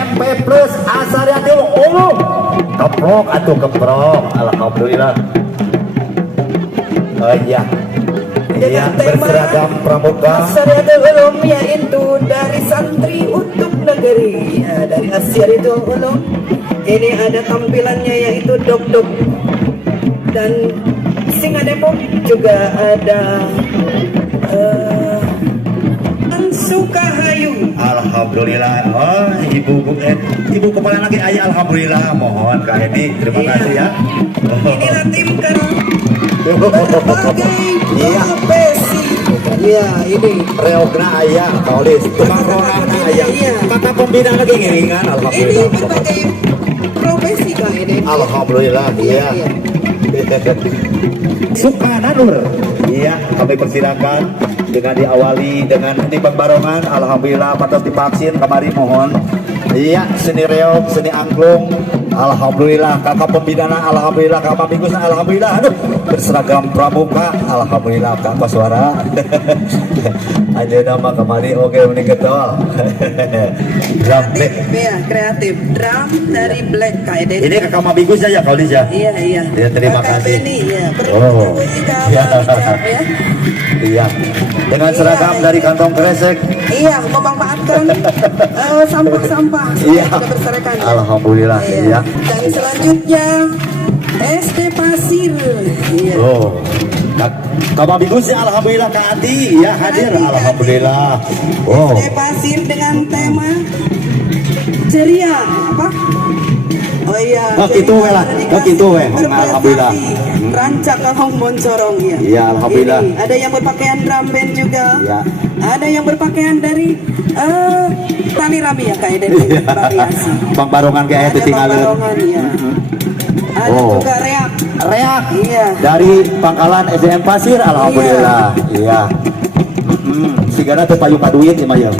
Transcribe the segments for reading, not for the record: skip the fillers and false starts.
SMP Plus Asariati umum keprok atau keprok. Alhamdulillah. Oh iya. Iya, berseragam pramuka. Asariati ulum yaitu dari santri untuk negeri. Ya, dari Asariati ulum. Ini ada tampilannya yaitu dok-dok dan Singa Depok juga ada Sukahayu. Alhamdulillah. Oh, ibu kepala lagi ayah. Alhamdulillah. Mohon Kak Edi, terima kasih ya. Inilah tim berbagai profesi. Iya, ini Reogna ayah, Kaulis, tukang rorana ayah. Kata pembina lagi ngiringan. ini Alhamdulillah. berbagai profesi Kak Ede. Alhamdulillah. Iya. Sukananur. Iya, kami persilakan dengan diawali dengan ini pembarongan. Alhamdulillah pantas divaksin kemari mohon. Iya, seni reog, seni angklung. Alhamdulillah kakak pembinaan. Alhamdulillah kakak minggu. Alhamdulillah. Aduh, berseragam pramuka. Alhamdulillah kakak suara. Ada nama kemari. Oke, ini getol. Drum black. Iya, kreatif. Drum dari Black Kak Ede. Ini kakak minggu saja kalau dia. Iya, iya. Ya, terima Kakak kasih. Beni, ya. Oh. Ya. Iya, dengan seragam Iya. dari kantong kresek. Iya, memanfaatkan sampah-sampah. Iya. Sudah berserakan. Alhamdulillah. Iya. Dan selanjutnya SD Pasir. Iya. Oh, kabar bagus ya. Alhamdulillah Kak Adi ya hadir. Alhamdulillah. Oh, SD Pasir dengan tema ceria apa? Oh iya. Oh, gitu we lah. Oh, gitu we. Alhamdulillah. Rancak Kahong Moncorong ya. Iya, alhamdulillah. Ini, ada yang berpakaian drum band juga. Iya. Ada yang berpakaian dari tali rami ya Kak Eden. Iya. Variasi. Bang barongan kayak itu Ada tinggalin. barongan ya. Ada Oh. juga reak. Reak Iya. dari Pangkalan SDN Pasir. Alhamdulillah. Iya. Sigana teh payung kaduit ya Maya.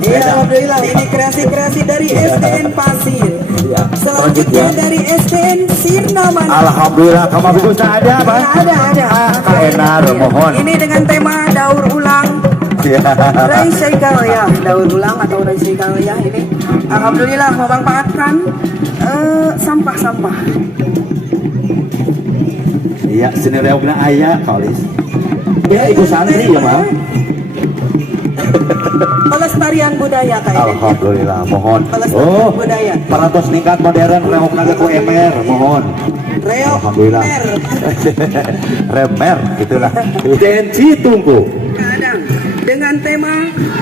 Iya, alhamdulillah ini kreasi-kreasi dari SDN Pasir. Iya. Selanjutnya dari SDN Sirna Mana. Alhamdulillah kabar bagus ada apa? Ada. Kak Enar mohon. Ini dengan tema daur ulang. Iya. Recycle ya, daur ulang atau recycle ya ini. Alhamdulillah memanfaatkan sampah-sampah. Iya, seni reogna ayah Kaulis. Ya, ibu santri ya, Mam. Pelestarian budaya Kak Eden. Alhamdulillah, mohon. Pelestarian budaya. Parantos ningkat modern reogna ke UMR, mohon. Reog Alhamdulillah. Mer. Remer, gitulah. TNC tunggu. Kadang dengan tema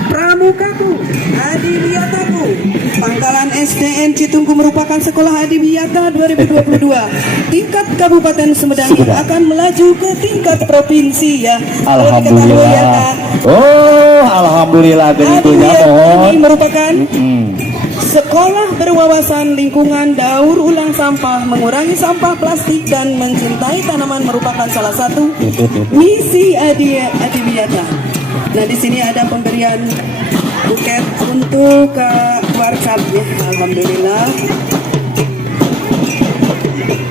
Pramukaku, Adiwiyataku. Pangkalan SDN Citungku merupakan sekolah Adiwiyata 2022. Tingkat Kabupaten Sumedang Sudah. akan melaju ke tingkat provinsi ya. Alhamdulillah. Oh, alhamdulillah begitunya, Adiwiyata mohon. ini merupakan sekolah berwawasan lingkungan, daur ulang sampah, mengurangi sampah plastik dan mencintai tanaman merupakan salah satu misi Adiwiyata. Nah, di sini ada pemberian buket untuk warkop ya. Alhamdulillah.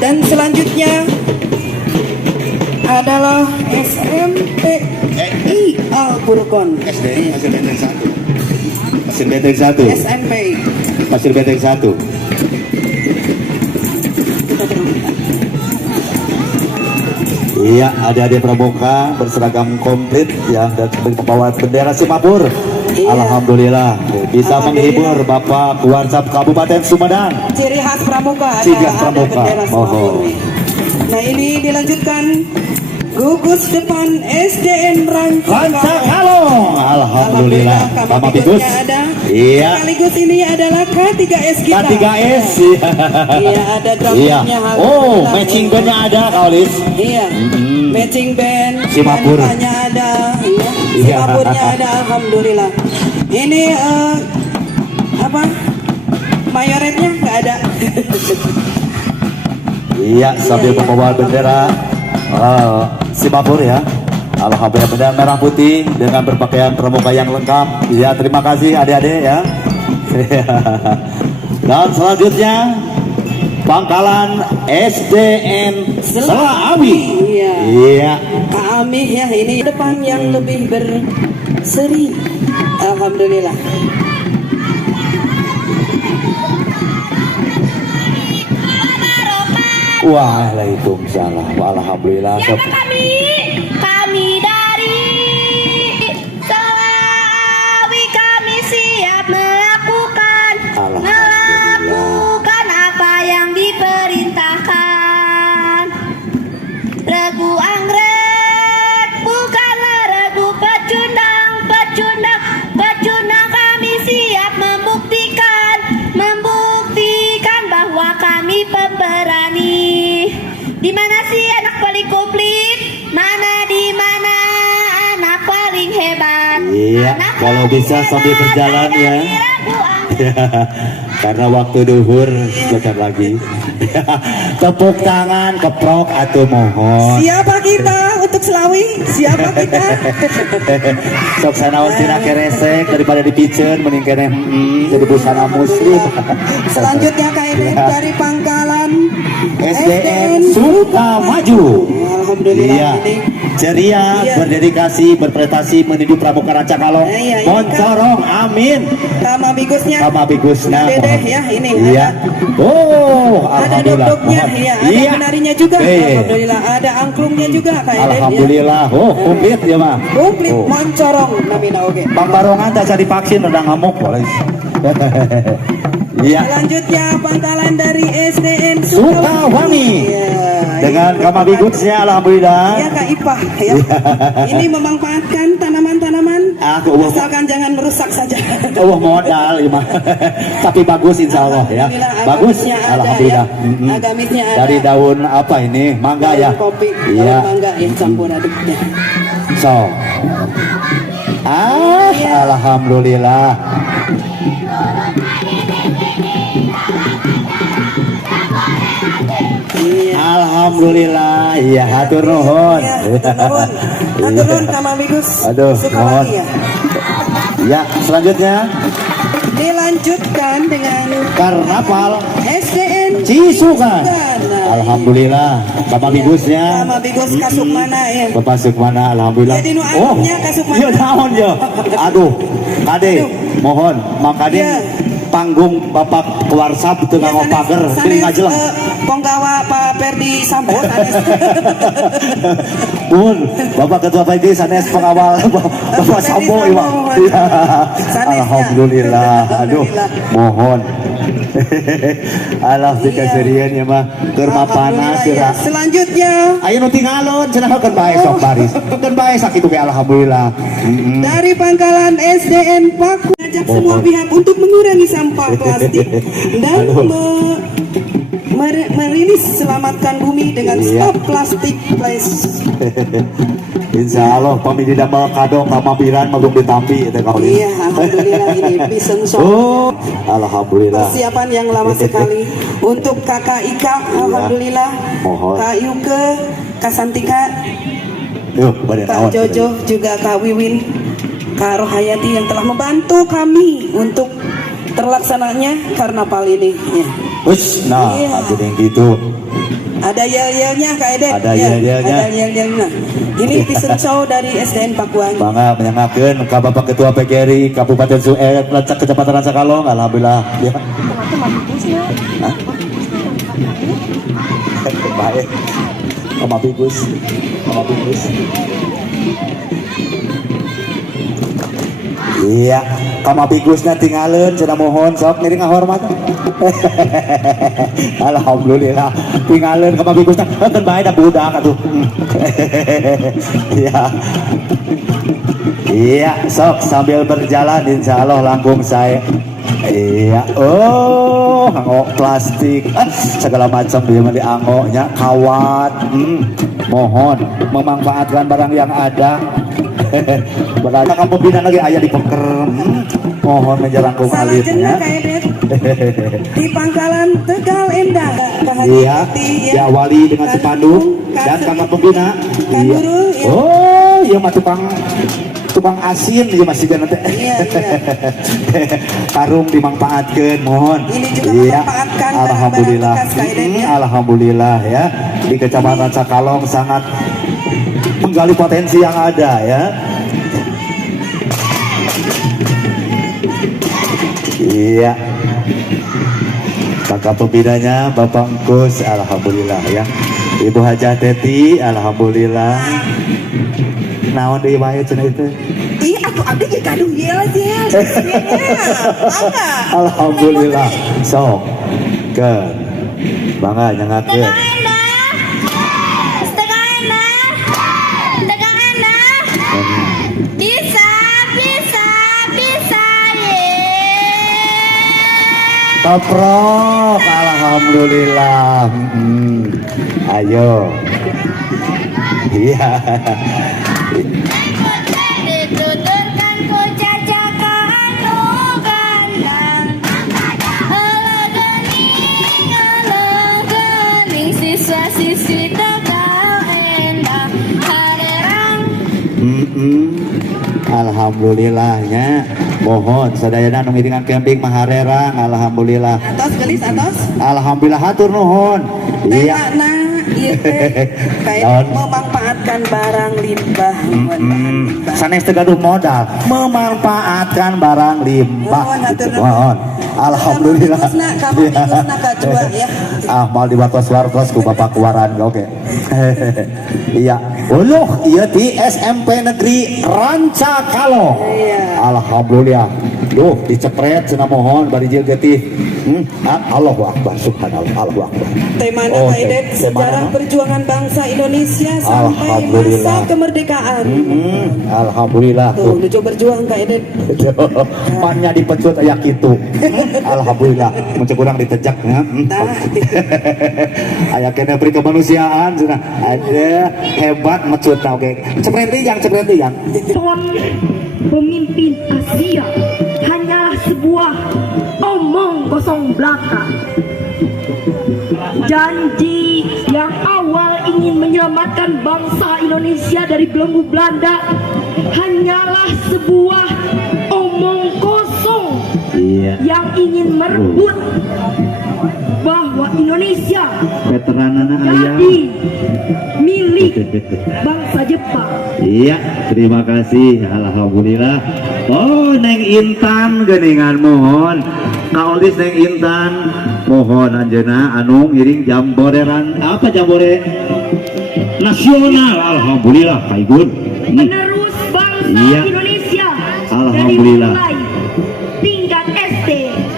Dan selanjutnya adalah SMPI Al Furqon. SD, Pasir Benteng 1. Pasir Benteng 1. SMP. Pasir Benteng 1. Kita berangkat. Iya, adik-adik pramuka berseragam komplit ya dan membawa bendera Simapur. Iya. Alhamdulillah bisa Alhamdulillah. menghibur Bapak Warkop Kabupaten Sumedang. Ciri khas pramuka Ciri khas ada pramuka. bendera Oh. Semapur. Nah, ini dilanjutkan gugus depan SDN Rancak. Kalong. Alhamdulillah. Kami Mama berikutnya Bigus. ada. Iya. Sekaligus ini adalah K3S kita. K3S. Iya, ada drum Iya. bandnya. Oh, Alhamdulillah. matching bandnya ada, Kaulis. Iya. Matching band. Simapur. Bandanya ada. Iya. Iya. Simapurnya ada. Alhamdulillah. Ini apa? Mayoretnya nggak ada. Iya, sambil Iya. membawa bendera Simapur ya. Alhamdulillah bendera merah putih dengan berpakaian pramuka yang lengkap. Iya, terima kasih adik-adik ya. Dan selanjutnya Pangkalan SDN Selaawi. Iya. Iya. Kak Amih ya, ini depan yang lebih berseri. Alhamdulillah. Waalaikumsalam. Alhamdulillah. Siapa kami? Kami dari Selawi, kami siap melakukan apa yang diperintahkan. Regu anggrek bukanlah regu pecundang, pecundang kami siap membuktikan bahwa kami pemberani. Di mana sih anak paling komplit? Di mana anak paling hebat? Iya, Anak kalau paling bisa hebat sambil berjalan ya. dari regu anggrek. Karena waktu duhur sebentar lagi. Tepuk tangan, keprok atau mohon. Siapa kita untuk Selawi? Siapa kita? Sok sanaon tina keresek daripada dipiceun mending keneh jadi busana muslim. Selanjutnya KMM dari Pangkalan SDN Sukamaju. Alhamdulillah Iya, ini. ceria, Iya. berdedikasi, berprestasi menuju Pramuka Rancakalong. Iya, iya, Moncorong, amin. Kama bigusnya. Sama bigusna. Dedeh ya ini. Iya. Oh, Ada alhamdulillah. dok-doknya, ya. Ada Iya. penarinya juga. Eh. Alhamdulillah. Ada angklungnya juga KMM. Alhamdulillah. Oh, komplit ya mah. Komplit Oh. moncorong namina oke. Bang Barongan tak jadi vaksin udah ngamuk boleh. Iya. Selanjutnya Pangkalan dari SDN Sukawangi. Iya. Dengan kamabigusnya alhamdulillah. Iya Kak Ipah ya. Ini memanfaatkan tanaman-tanaman. Aku Asalkan jangan merusak saja. modal ya mah. Tapi bagus insya Allah ya. Alhamdulillah, Bagus. agamisnya ada, Alhamdulillah. ya. Mm-mm. Agamisnya ada. Dari daun apa ini? Mangga ya. Daun kopi, Iya. daun mangga ya campur aduknya. So. Alhamdulillah. Iya. Alhamdulillah. Iya, hatur nuhun. Iya, nuhun. Hatur nuhun Kama Bigus. Aduh, Sukawangi ya. Ya, selanjutnya Dilanjutkan dengan Karnaval SDN Cisukan. Nah, Alhamdulillah. Bapak Bigusnya. Kama Bigus kasuk mana ya? Bapak Sukmana, alhamdulillah. Jadi nu anaknya kasuk mana? Iya naon ya. Aduh, Kade, mohon Mang Kade Iya. panggung Bapak Kewarsap itu nganggo pager, jadi nggak jelas. Ponggawa Pak Perdi Sambo sanes. Pun, Bapak Ketua PJ sanes pengawal Bapak Sambo Perdi Iwa. Sambo, Iya. sanesnya. Alhamdulillah. Aduh, Alhamdulillah. mohon. Alah teu kaserian ya mah keur panas Alhamdulillah, ya. Selanjutnya Ayo nu tingalon cenah keun bae sok baris. Keun bae sakitu ge alhamdulillah. dari Pangkalan SDN Paku ajak semua pihak untuk mengurangi sampah plastik dan merilis selamatkan bumi dengan Iya. stop plastik place. Insya Allah pamili damel kado kamabiran magung ditampi itu kau Iya, alhamdulillah ini Bison Shop. Oh, alhamdulillah. Persiapan yang lama sekali untuk Kakak Ika, alhamdulillah. Mohon. Kak Yuke, Kak Santika, Yuk, badan Kak awan. Jojo, juga Kak Wiwin, Kak Rohayati yang telah membantu kami untuk terlaksananya karnaval ini. Ya. Ush, nah, Iya. ada yang gitu. Ada yel-yelnya Kak Edet. Ada Ya, yel-yelnya. Ada yel-yelnya. Ini Bison Show dari SDN Pakuan. Bangga menyenangkan ke Bapak Ketua PGRI Kabupaten Kecamatan Rancakalong, alhamdulillah. Ya. Hah? Baik. Kamabigus. Iya, kamabigusnya tinggalin, cenah mohon sok ngiring ngahormat. Alhamdulillah, tinggalin kamabigusnya, kan bae da budak atuh. Iya. Iya, sok sambil berjalan insya Allah langkung saya. Iya, oh, anggo plastik, segala macam dia mah dianggonya, kawat. Mohon memanfaatkan barang yang ada. Berarti kamu pindah lagi ayah di peker. Mohon menjelangkung Salajengna alisnya. Kak Edet di Pangkalan Tegal Endah. Iya, diawali dengan spanduk dan kakak pembina. Kak Iya. Nurul, ya. Oh, iya mah tukang asin iya masih jangan teh. Iya, iya. Karung dimanfaatkan, mohon. Ini juga Iya, memanfaatkan alhamdulillah. barang-barang bekas, Kak Eden, ya. Alhamdulillah ya. Di Kecamatan Sakalong sangat menggali potensi yang ada ya. Iya. Kakak pembinanya Bapak Engkus, alhamdulillah ya. Ibu Hajah Teti, alhamdulillah. Naon deui wae cenah itu? Ih, aku abdi ge gaduh yel aja. Alhamdulillah. Sok. Ke. Bangga nyangakeun. Setengah enak. Bisa ye. Toprok, alhamdulillah. Ayo. Iya. Dituturkan ku cacakan nu gandang. Halo gening siswa-siswi tegal endang. Harerang. Alhamdulillahnya. Mohon sadayana nu ngiringan camping maharerang, alhamdulillah. Atos gelis atos. Alhamdulillah hatur nuhun. Iya. Ieu teh kayak memanfaatkan barang limbah. Sanes teu gaduh modal, memanfaatkan barang limbah. Mohon. Alhamdulillah. Kamu bingusna kacua ya. Mal dibatos-wartos ku Bapak Kuaran oke. Iya. Uluh ieu di SMP Negeri Rancakalo. Iya. Alhamdulillah. Duh dicepret cenah mohon bari jil getih. Allahu Akbar, subhanallah, Allahu Akbar. Temana Oh, Kaidet sejarah temana. perjuangan bangsa Indonesia sampai Alhamdulillah. masa kemerdekaan. Alhamdulillah Tuh, lucu berjuang Kaidet. Mannya dipecut aya kitu. Alhamdulillah, muncul kurang ditejak ya. Aya kena beri kemanusiaan cenah. Ada hebat mecutna oke. Cepret yang. Ton pemimpin Asia hanyalah sebuah omong kosong belaka. Janji yang awal ingin menyelamatkan bangsa Indonesia dari belenggu Belanda hanyalah sebuah omong kosong yang ingin merebut bahwa Indonesia Veteranana aya. jadi milik bangsa Jepang. Iya, terima kasih. Alhamdulillah. Oh, Neng Intan geuningan mohon. Kaulis Neng Intan mohon anjeuna anu ngiring jamboreran apa jambore nasional. Alhamdulillah, Kaigun. Penerus bangsa Iya. Indonesia Alhamdulillah. dari mulai tingkat SD,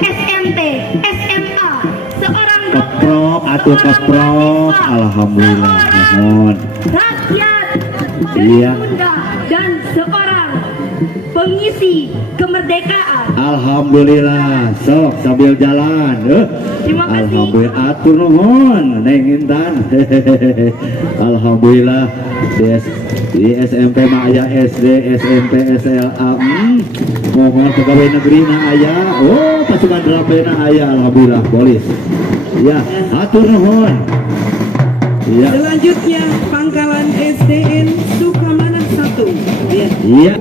SMP, SMA, seorang Keprok atau keprok. Alhamdulillah, mohon. rakyat dari Iya. muda dan seorang pengisi kemerdekaan. Alhamdulillah, sok sambil jalan. Terima kasih. Alhamdulillah, atur nuhun Neng Intan. Alhamdulillah di SMP mah aya SD, SMP, SLA. Mohon pegawai negeri na aya. Oh, pasukan drapena aya. Alhamdulillah, polis. Ya, atur nuhun. Ya. Selanjutnya Pangkalan SDN Sukamana 1. Ya. Iya,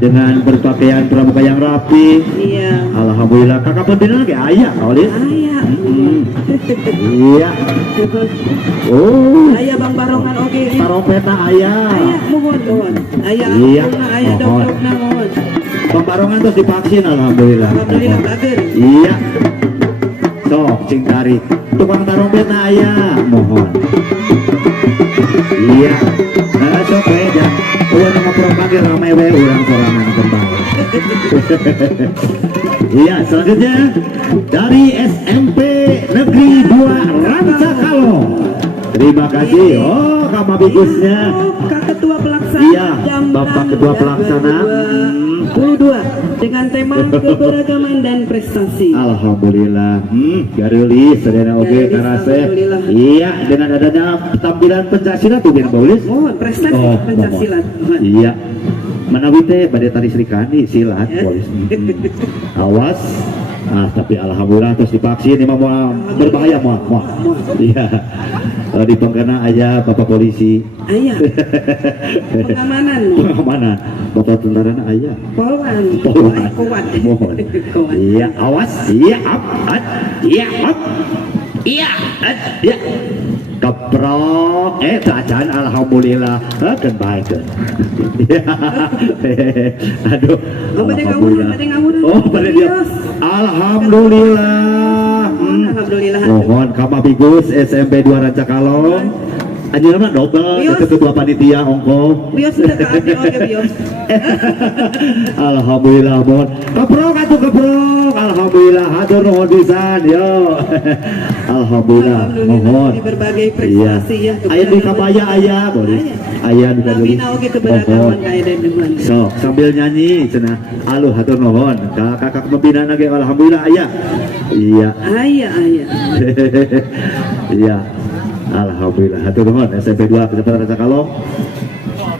dengan berpakaian pramuka yang rapi. Iya. Alhamdulillah, kakak pembina lagi ayah, Kaulis. Aya. Iya. Oh, Aya Bang Barongan oke. taropeta ayah. Aya mohon. Aya Iya, ampuna, aya mohon. dokterna mohon. Pembarongan terus divaksin, alhamdulillah. Alhamdulillah bager. Iya. Sok, cing tarik. Tukang taropeta ayah, mohon. Iya. Sok beda. Ulah nama kurang panggil ramai we urang sorangan kembang. Iya, selanjutnya dari SMP Negeri 2 Rancakalo. Terima kasih. Oh, Kak Mabigusnya. Oh, Kak Ketua Pelaksana Iya, Bapak Ketua Pelaksana. 22 dengan tema keberagaman dan prestasi. Alhamdulillah. Garulis, sadayana oge Garulis, karase. alhamdulillah. Iya, dengan adanya tampilan Pencaksilat tuh Bin Baulis. Mohon prestasi Oh, Pencaksilat. mohon. Iya. Menawi teh pada tari Sri Kandi silat Ya. polis. Awas. Tapi alhamdulillah terus divaksin ini mah mau berbahaya mau. Iya. Di penggana aya Bapak polisi. Ayah. Pengamanan. Pengamanan. Bapak tentara aya. Polwan. Polwan. Kuat. Mohon. Kuat. Iya, awas. Iya, up. Iya, up. Iya, iya. Keprok, tajan alhamdulillah, kan baik kan. Aduh, Oh, pada alhamdulillah. ngawuran, pada ngawuran. Oh, pada dia. Yes. Alhamdulillah. Alhamdulillah. Mohon Kamabigus SMP 2 Rancakalong. Anjir mah double Bios. itu ketua panitia ongko. Bios sudah ke Abi oke Bios. Alhamdulillah mohon. Keprok atuh keprok. Alhamdulillah hatur nuhun pisan yo. Alhamdulillah mohon. Di berbagai Iya. prestasi ya. Aya di Kabaya aya, Boris. Aya di Tapi Kabaya. oke keberagaman kayak dan dengan. Sok sambil nyanyi cenah. Aluh hatur nuhun. Kakak pembinaan lagi alhamdulillah aya. Iya. Aya. Iya. Alhamdulillah. Hatur nuhun SMP 2 Kecamatan Rancakalong.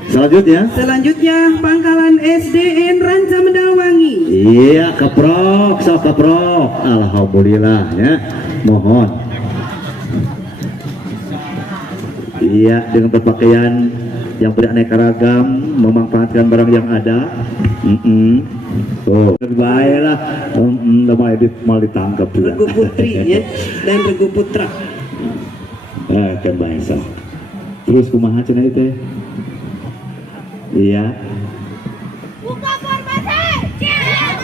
Selanjutnya Pangkalan SDN Ranca Mendawangi. iya keprok, sok keprok. Alhamdulillah ya. Mohon. Iya dengan berpakaian yang beraneka ragam, memanfaatkan barang yang ada. Oh, baiklah. Mau ditangkap juga. Regu Putri ya dan Regu Putra. Kan baik sah. Terus kumaha cenah itu? Iya. Buka formasi. Jalan.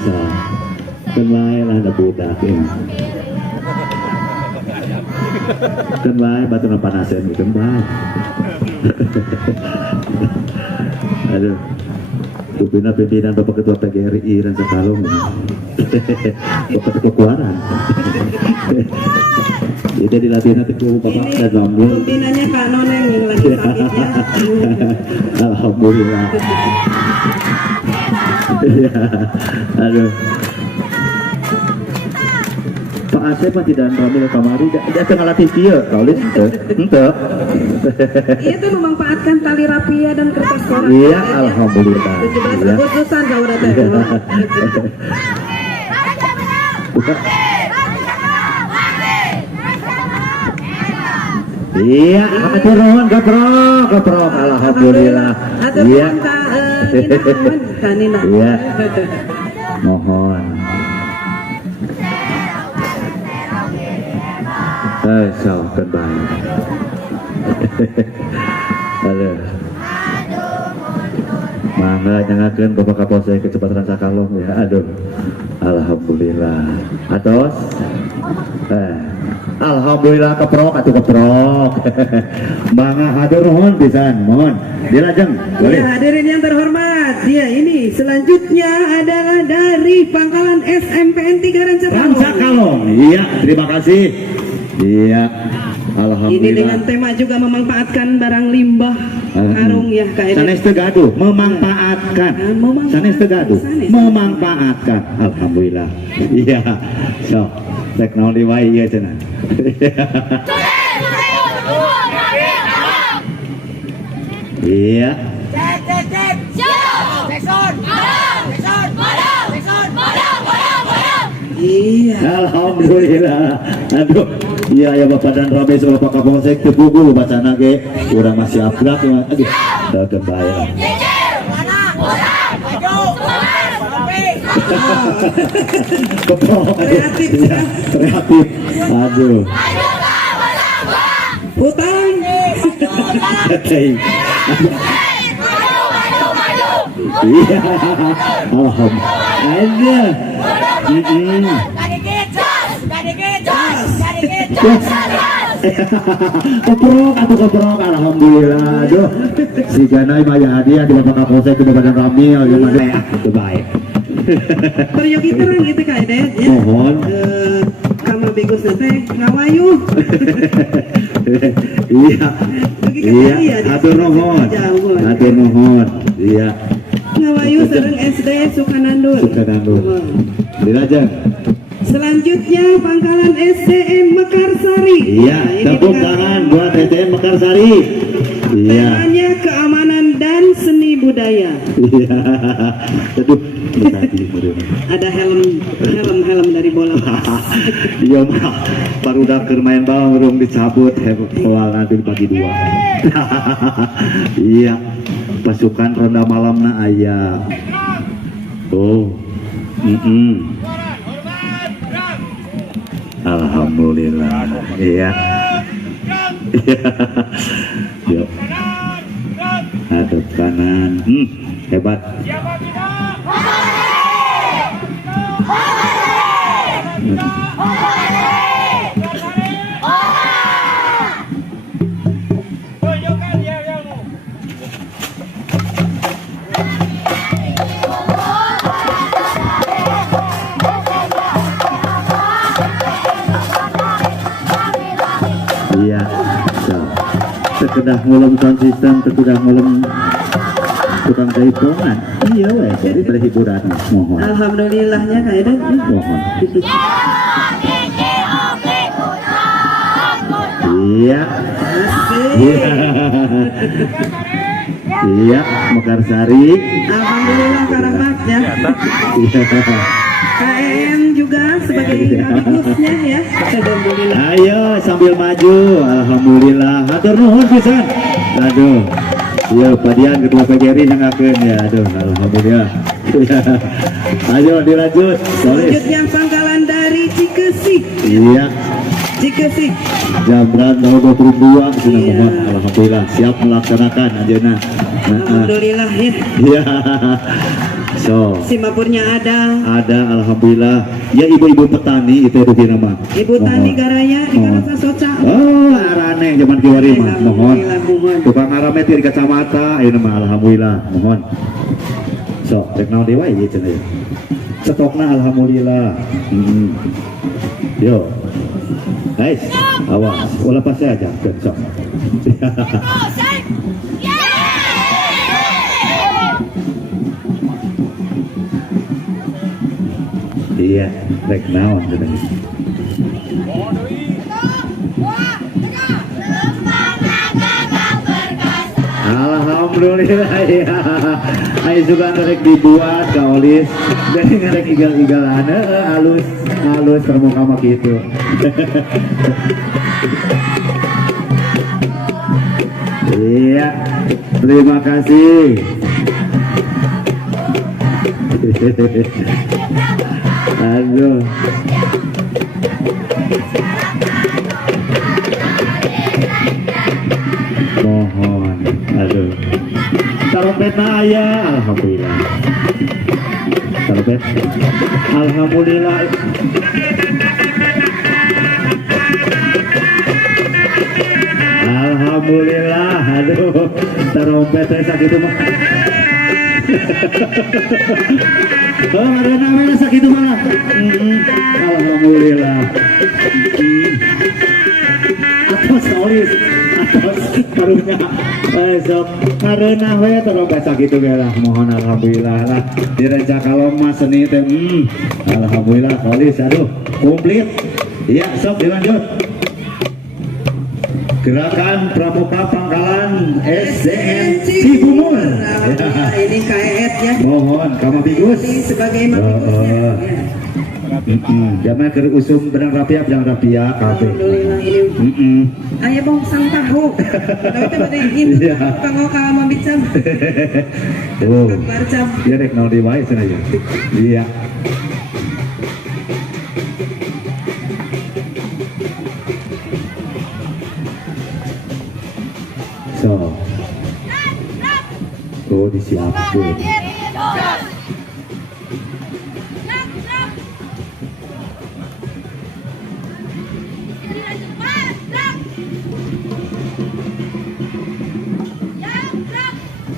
Sah. Kan baik lah ada budak ini. Kan baik batu panasan itu kan baik. Aduh. Pimpinan Bapak Ketua PGRI Rancakalong. Bapak Ketua Kuaran. Itu dilatih nanti ke Bapak dan Bambul. Pimpinannya Kak Noneng yang lagi sakitnya. Alhamdulillah. Iya. Aduh. Pak Asep mah tidak ramai kamari. Dia tengah latih dia, kau lihat ente. Iya tuh memanfaatkan tali rapia dan kertas koran. Iya, alhamdulillah. 17 Agustusan kau udah teh. Buka. Iya, hatur nuhun keprok, alhamdulillah. Iya. Iya. Mohon. Salahkan baik. Halo. Mangga nyangakeun Bapak Kapolsek Kecamatan Rancakalong ya. Aduh. Alhamdulillah. Atos. Alhamdulillah keprok atuh keprok. Mangga hatur nuhun pisan, mohon. Dilajeng. Ya, hadirin yang terhormat, dia ini selanjutnya adalah dari Pangkalan SMPN 3 Rancakalong. Iya, terima kasih. Iya. Ini Alhamdulillah. dengan tema juga memanfaatkan barang limbah karung ya Kak Eden. Sanes teu gaduh, memanfaatkan. Sanes teu gaduh, memanfaatkan. Alhamdulillah. Iya. So, teknologi wae ieu cenah. Iya. Iya. Alhamdulillah. Aduh. Iya ya Bapak dan Rame soal Pak Kapolsek teu pugu bacana ge. Urang masih abstrak ya. Aduh. Da kebayang. Keprok. Kreatif. Iya, kreatif. Aduh. Utang. Oke. Iya. Alhamdulillah. Keprok atau keprok, alhamdulillah. Aduh, si Ganai mah ya hadiah di Bapak Kapolsek ke Bapak Ramil yang mana ya? Itu baik. Peryogi terang itu Kak Eden ya. Mohon. Kamar bagus teh ngawayu. Iya. Iya. Hatur nuhun. Hatur nuhun. Iya. Ngawayu sareng SD Sukanandul. Sukanandul. Dilajeng. Selanjutnya Pangkalan SDN Mekarsari. Iya, tepuk tangan buat SDN Mekarsari. Iya. Temanya keamanan dan seni budaya. Iya. Aduh, Ada helm dari bola. Iya mah, baru udah main bal urung dicabut, soal nanti dibagi 2. Iya, pasukan ronda malamna aya. Oh, alhamdulillah. Iya. Yuk. Hadap kanan. Hebat. Iya, so. Sekedah ngulum konsisten, sekedah ngulum tukang jaipongan. Iya weh, jadi berhiburan. Mohon. Alhamdulillahnya Kak Eden. Mohon. Iya. Iya. Iya, Mekarsari. Alhamdulillah Karamat ya. Iya. KM juga sebagai amikusnya ya. Alhamdulillah. Ayo sambil maju. Alhamdulillah. Hatur nuhun pisan. Aduh. Iya, padian ketua PGRI nyangakeun ya. Aduh, alhamdulillah. Ayo dilanjut. Solis. Selanjutnya pangkalan dari Cikesik. Iya. Cikesik. Jamran nomor 22 sudah mohon. Alhamdulillah siap melaksanakan anjeunna. Alhamdulillah ya. Iya. So. Simapurnya ada. Alhamdulillah. Ya ibu-ibu petani itu di nama. Ibu Tani Garaya di Karasa Soca. Oh, arane zaman kiwari mah. Mohon. Alhamdulillah, mohon. Tukang arame di kacamata ini mah alhamdulillah. Mohon. So, cek naon dewa ieu cenah. Stokna alhamdulillah. Yo. Guys, awas. Ulah pas aja. Sok. Iya, rek naon cenah. Alhamdulillah ya. Ayo juga ngerek dibuat kaulis. Jadi ngerek igal-igalan halus termuka mah gitu. Iya, terima kasih. Aduh. Mohon, aduh. Trompetna aya, alhamdulillah. Trompet, alhamdulillah. Alhamdulillah, aduh. Trompetnya sakit mah. Oh, ada namanya sakit malah. Alhamdulillah. Atas solis, atas karunya. Sok karena we trompet sakit lah. Mohon alhamdulillah lah. Direca kalau mas seni teh. Alhamdulillah solis. Aduh, komplit. Iya, sok dilanjut. Gerakan Pramuka Pangkalan SDN Cibumur. Ini KET ya. Mohon kama bigus. Sebagai mamikusnya. Jangan ke usum benang rapiak jangan rapiak kafe. Alhamdulillah ini. Ayah bong sang tahu. Tapi itu berarti ini kanggo ka mambicam. Oh. Barcam. Dia rek naon di bae cenah ya. Iya. So. Oh, disiapkan.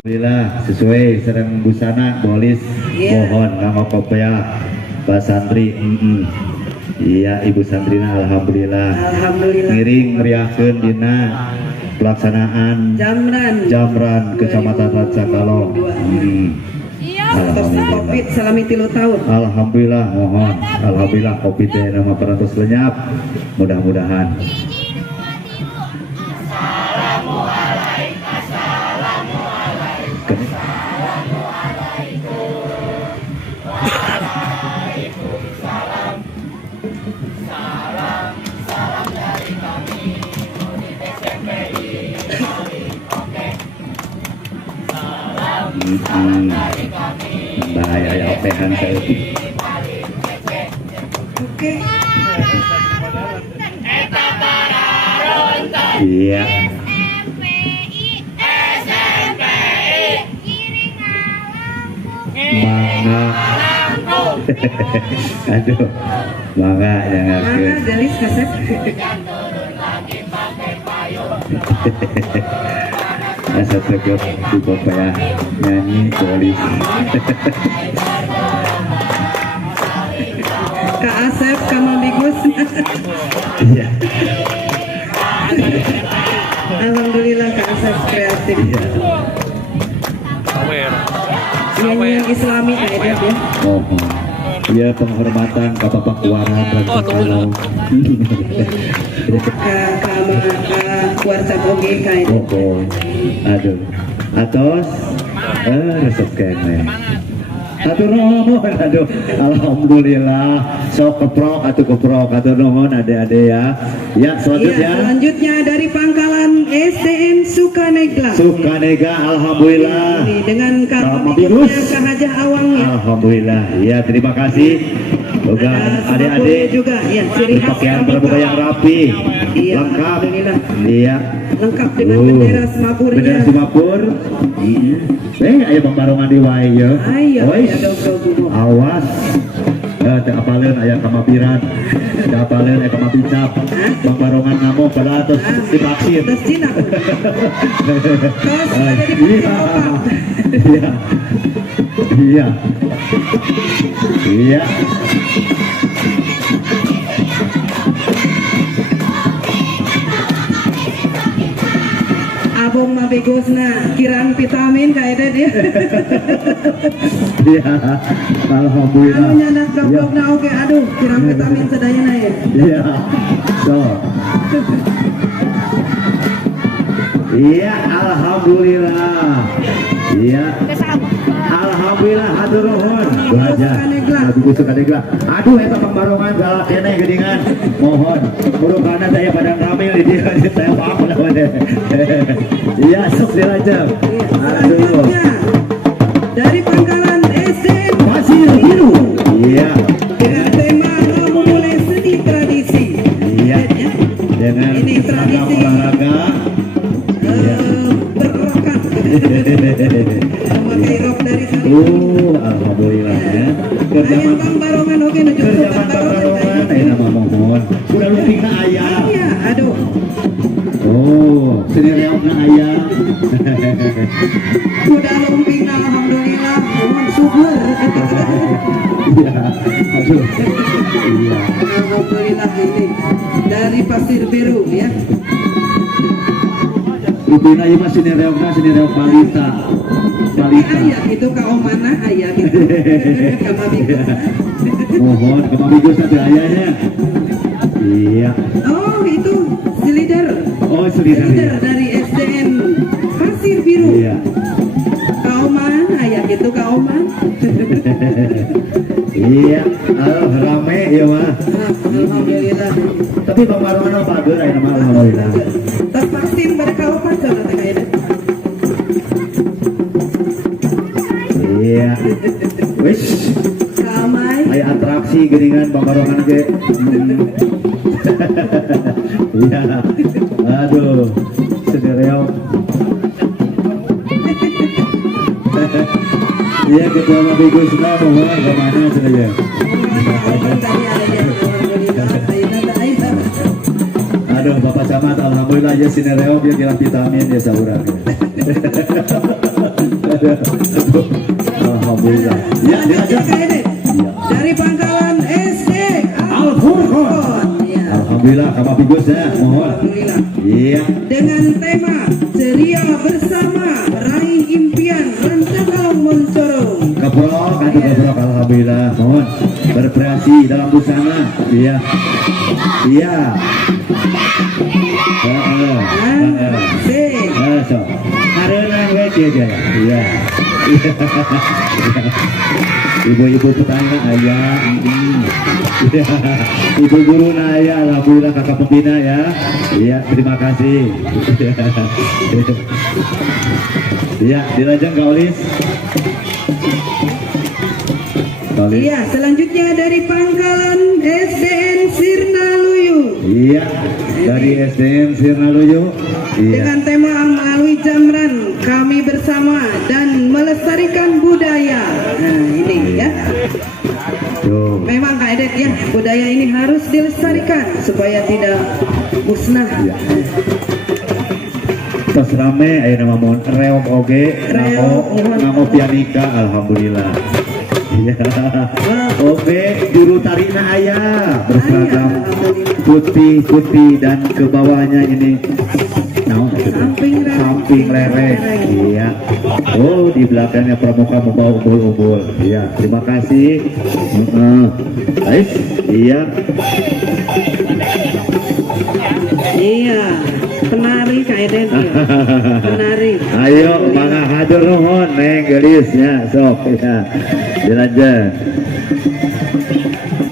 Alhamdulillah sesuai serang busana bolis mohon nama kopea Pak Santri. Iya ibu santrina alhamdulillah. Alhamdulillah. Ngiring meriahkeun dina pelaksanaan Jamran Kecamatan Racakalo. Atas Covid salami 3 tahun. Alhamdulillah mohon. Alhamdulillah Covid teh nama perantos lenyap. Mudah-mudahan. Bahaya ya opehan saya. Oke. Iya. Mangga. Aduh, bangga jangan. Mana Delis Kasep? Asa tegap di ya nyanyi polis. Kak Asep, Kamal Bigus. Iya. Alhamdulillah Kak Asep kreatif. Yang Islami kayaknya ya. Oh, ya penghormatan ke Bapak Kuaran Rancang Ke Warsa Boge kayaknya. Oh, aduh, atos, resep kene. Atur nuhun, aduh, alhamdulillah, sok keprok, atur nuhun, ade-ade ya. Ya, Iya, selanjutnya. selanjutnya dari Pangkalan STM Sukanegla. Sukanega, alhamdulillah. Ini dengan Sama Kapolres Bigus. Kak Hajah Awangnya. Alhamdulillah, ya terima kasih. Juga Ada adik-adik juga, ya, ciri khas pakaian Pramuka. pramuka yang rapi, Iya, lengkap. alhamdulillah. Iya. Lengkap dengan bendera Semapurnya. Bendera Semapur. Ayo pembarongan di wae ya. Ayo, Wais. ya, dong. Awas. Teu apaleun aya kamapiran. Teu apaleun aya kamapicap. Pembarongan namo pada terus divaksin. Terus Cina. Terus ada di Iya. Iya. Iya. Iya. Abong mah begosna kirang vitamin kayaknya dia. Iya. Alhamdulillah. Anu nyandak goblokna oke, aduh kirang vitamin sedayana ya. Iya. So. Iya, alhamdulillah. Iya. Alhamdulillah hatur nuhun. Belajar. Nabi Kusuk Kadegla. Aduh eta pembarongan galak keneh geuningan. Mohon mudah-mudahan saya padang ramil di dia saya maaf lawan. Iya, sok dilajeng. Aduh. Selanjutnya dari Pangkalan STM Pasir biru. Iya. dengan tema memulai seni tradisi. Iya. Dengan Ini seragam tradisi. olahraga. Iya. Berkerokan. Memakai rok dari sana. Alhamdulillah ya. Ayam Kerjaman Bang Barongan oke nuju kerjaman Barongan, nama mohon. Udah lupingna ayah. Iya, aduh. Oh, seni reokna ayah. Udah lumping alhamdulillah. Mohon subur. Iya. Aduh. Iya. Alhamdulillah ini dari Pasir Biru ya. Lupingna ieu mah seni reok balita. Balita. Ayah itu kau mana ayah gitu. Kamu bingung. Mohon kemabigus ada ayahnya. Iya. Oh itu silider. Oh, selider. Silider dari SDN Pasir Biru. Iya. Kauman ayah gitu kauman. Iya. Rame ya mah. Alhamdulillah. Tapi pembarongan apa agar aya nama alhamdulillah. Tas vaksin pada kauman sana kayaknya. Iya. Wis, Ramai. aya atraksi geuningan pembarongan ge. Iya. Aduh. Sedereok. Iya ketua Mabigusna mohon ke mana saja. Aduh Bapak Camat alhamdulillah ya sinereok ya kira vitamin ya saurang. Alhamdulillah. Ya dilanjut. Dari Pangkalan SD Al-Furqan. Ya. Alhamdulillah Kak Bigus ya mohon. Alhamdulillah. Iya. Dengan tema ceria bersama raih impian Rancakal Moncorong. Keprok alhamdulillah mohon berkreasi dalam busana. Iya. Iya. So. Karena aja. Iya. Ibu-ibu petani ayah. Iya. Ibu guru ayah alhamdulillah kakak pembina ya. Iya, terima kasih. Iya, dilanjutkan Kak Olis. Iya, selanjutnya dari Pangkalan SDN Sirnaluyu. Iya, dari SDN Sirnaluyu. Iya. Dengan tema melalui jamran kami bersama dan melestarikan budaya. Nah ini ya. Tuh. Memang Kak Edet ya, budaya ini harus dilestarikan supaya tidak musnah. Iya. Tos rame aya nama mohon reog oge namo pianika alhamdulillah. Iya. Oke, juru tarikna aya berseragam putih dan ke bawahnya ini samping lereng. Iya. Oh, di belakangnya pramuka membawa umbul-umbul. Iya, terima kasih. Guys, iya. Iya, penari Kak Edet ya. Penari. Ayo, mangga hatur nuhun neng gelisnya sok ya. Dilanjut.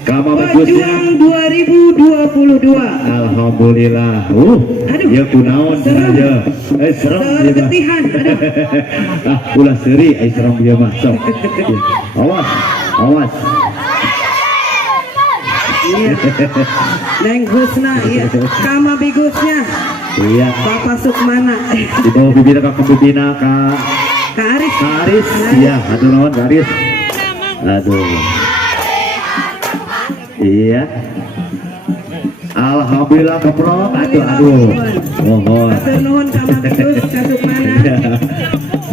Kama bagusnya. Pejuang 2022. Alhamdulillah. Aduh. Ya kunaon Serem. aja. Serem dia mah. Sergetihan. Aduh. Ulah seuri serem dia mah sok. Awas, awas. Iya. Neng Husna, iya. Kama bigusnya. Iya. Bapak Sukmana. Di bawah bibina ka bibina ka Kak Aris. Aris. Iya, aduh naon Aris. Aduh. Iya. Alhamdulillah keprok. Aduh. Mohon. Hatur nuhun Kama bigus Kak Sukmana.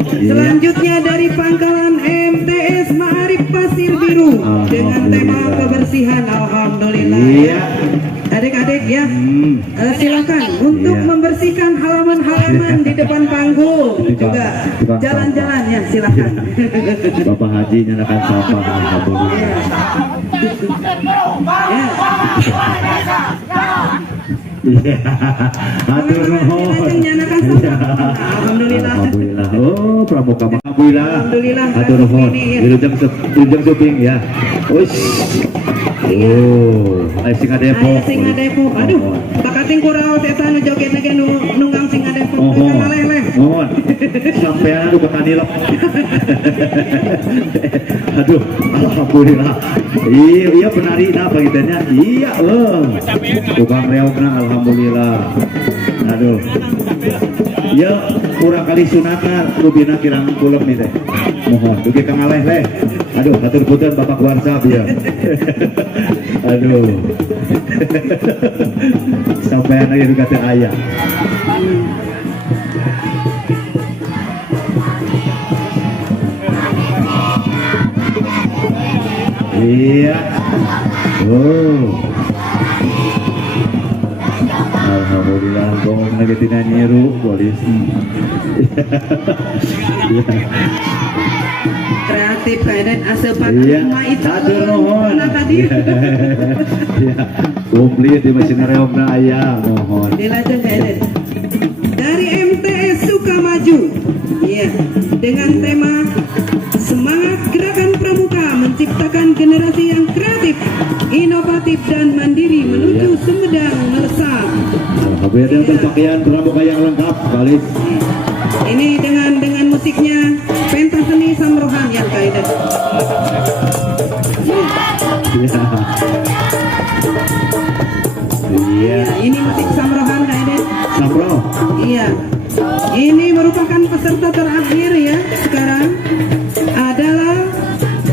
Iya. Selanjutnya dari Pangkalan MTS Ma'arif Pasir Biru dengan tema kebersihan. Alhamdulillah. Iya. Adik-adik ya, silakan untuk Iya. membersihkan halaman-halaman di depan panggung juga Tukang jalan-jalan ya silakan. Bapak Haji nyalakan sampah. Alhamdulillah. Ya. Iya. Hatur nuhun. Lajeng nyanakan sampah. Alhamdulillah. Alhamdulillah. Oh, pramuka mah. Alhamdulillah. Alhamdulillah. Hatur nuhun. Ini, ya. Wilujeng suping ya. Uish. Oh, ayo singa Depok. Ayo singa Depok. Aduh, bakating kurang setan nu joget lagi nunggang singa Depok. Mohon. Leleh. Mohon. Sampean aduh bakal nilep. Aduh, alhamdulillah. Iya penari apa gitunya? Iya, tukang reogna alhamdulillah. Aduh. Ya, kurang kali sunatna rubina kirang kulem nih teh. Mohon, dugi kang aleh leh. Aduh, hatur punten Bapak Warsab ya. Aduh. Sampean lagi kata ayah. Iya. Oh. Alhamdulillah gong lagi tina nyiru polisi. Kreatif kaidan asupan Iya. rumah itu. Hatur nuhun. Mana tadi? Iya. Komplit di mesin reogna aya mohon. Dilajeng kaidan. Dari MTS Sukamaju. Iya, dengan tema semangat gerakan pramuka menciptakan generasi yang kreatif, inovatif dan mandiri menuju Sumedang melesat. Alhamdulillah dengan berpakaian pramuka yang lengkap kali. Ini dengan musiknya pentas seni Samrohan yang kaidan. Iya. Iya. Ini musik Samrohan kaidan. Samro. Iya. Ini merupakan peserta terakhir ya sekarang adalah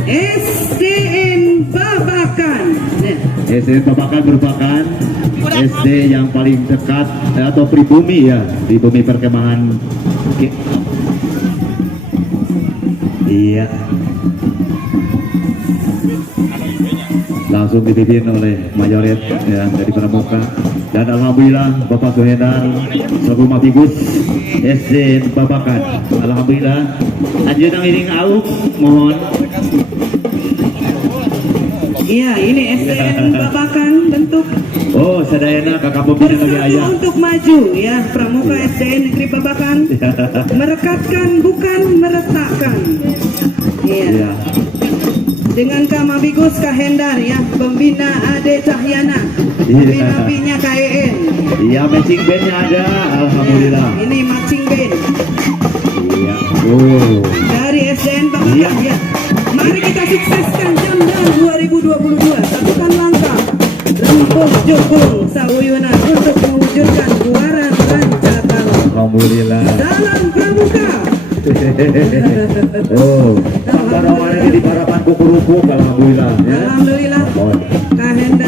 SDN Babakan. Nah, SD Babakan merupakan SD yang paling dekat atau pribumi ya di bumi perkemahan. Iya. Langsung dipimpin oleh mayoret ya dari pramuka dan alhamdulillah Bapak Suhendar selaku Mafigus SD Babakan. Alhamdulillah. Anjeun iring auk mohon. iya ini SDN Babakan bentuk Oh, sadayana kakak pembina lagi bersatu ayah. untuk maju ya pramuka SDN Negeri Babakan merekatkan bukan meretakkan. Iya. Iya. Dengan Kamabigus Kahendar ya pembina Ade Cahyana, Iya. pembina KEN. Iya, matching bandnya ada. Alhamdulillah. Ini marching band Iya. Oh. dari SDN Babakan Iya. ya. Mari kita sukseskan Jamdan 2022. Satukan langkah rempuk jukung sauyuna untuk mewujudkan Buaran Rancatala Alhamdulillah. dalam pramuka Oh, pembarongan ini di harapan kuku-kuku alhamdulillah ya. Alhamdulillah. Oh. Kahenda